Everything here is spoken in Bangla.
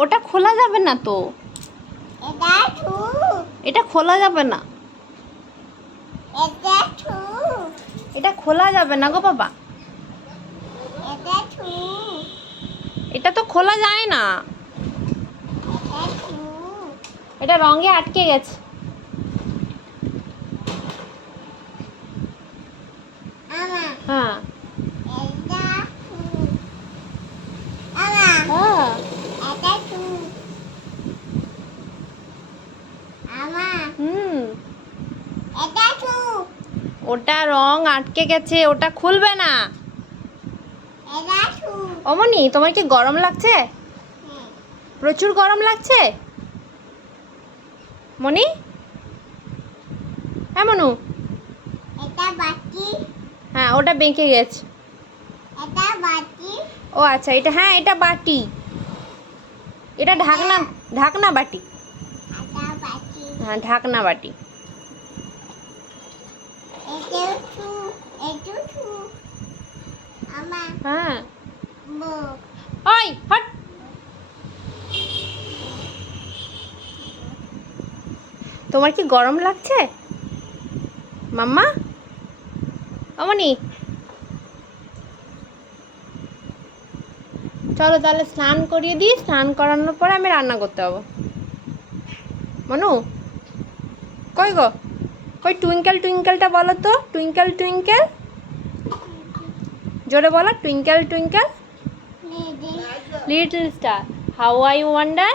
ওটা খোলা যাবে না তো, এটা খোলা যাবে না, এটা খোলা যাবে না গো বাবা, এটা তো খোলা যায় না, এটা রঙে আটকে গেছে। হ্যাঁ ওটা রং আটকে গেছে, ওটা খুলবে না। অমনি তোমার কি গরম লাগছে? প্রচুর গরম লাগছে মনি? হ্যাঁ মনু, হ্যাঁ ওটা বেঁকে গেছে। ও আচ্ছা, এটা হ্যাঁ এটা বাটি, এটা ঢাকনা, ঢাকনা বাটি, হ্যাঁ ঢাকনা বাটি। হ্যাঁ ওই হট, তোমার কি গরম লাগছে মাম্মা? অমনি চলো তাহলে স্নান করিয়ে দিই, স্নান করানোর পরে আমি রান্না করতে যাবো। মনু কই গো, কই টুইঙ্কেল টুইঙ্কেলটা বলো তো, টুইঙ্কেল টুইঙ্কেল জোরে বলো, twinkle twinkle little star how I wonder